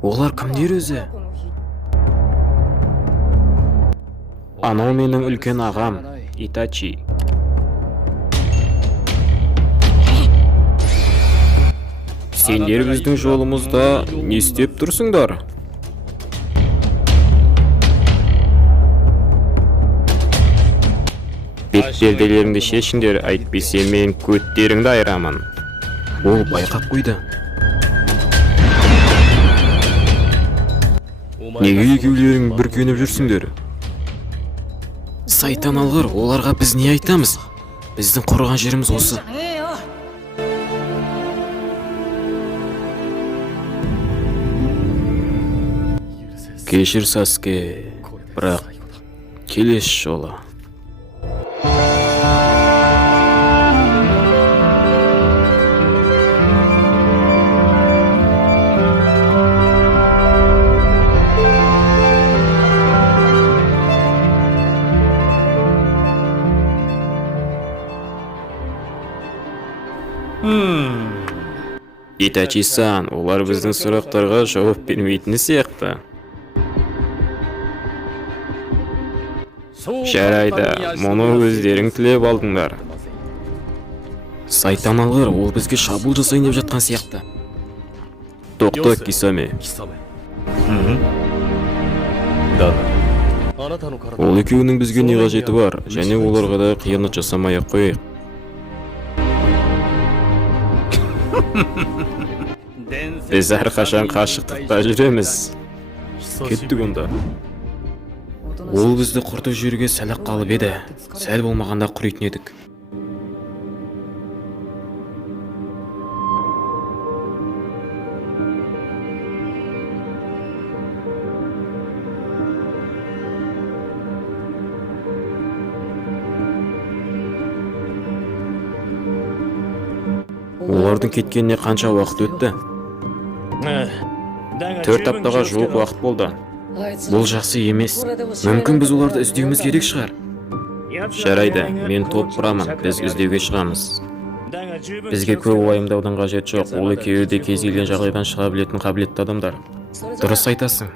Олар кімдер өзі? Анау менің үлкен ағам, Итачи. Сендер біздің жолымызда не істеп тұрсыңдар? Бетперделеріңді шешіңдер, әйтпесе мен көттеріңді айырамын. Ол байқап қойды. Неге екеулерің бүркеніп жүрсіңдер? Сайтан алғыр, оларға біз не айтамыз? Біздің қорған жеріміз осы. Кешір, Саске, бірақ келесі жолы. Итачи-сан, олар біздің сұрақтарға жауап бермейтіні сияқты. Жарайды, мұны өздерің тілеп алдыңдар. Сайтан алғыр, ол бізге шабуыл жасайын деп жатқан сияқты. Тоқта, Кисаме. Ол екеуінің бізге не қажеті бар, және оларға да қиянат жасамай-ақ қояйық. Біз әрқашан қашықтықта жүреміз. Кеттік онда. Ол бізді құртып жіберуге сәл-ақ қалып еді. Сәл болмағанда құритын едік. Олардың кеткеніне қанша уақыт өтті? 4 аптаға жуық уақыт болды. Бұл жақсы емес. Мүмкін біз оларды іздеуіміз керек шығар. Жарайды, мен топ құрамын, біз іздеуге шығамыз. Бізге көп уайымдаудың қажеті жоқ. Ол екеуі де кез келген жағдайдан шыға білетін қабілетті адамдар. Дұрыс айтасың.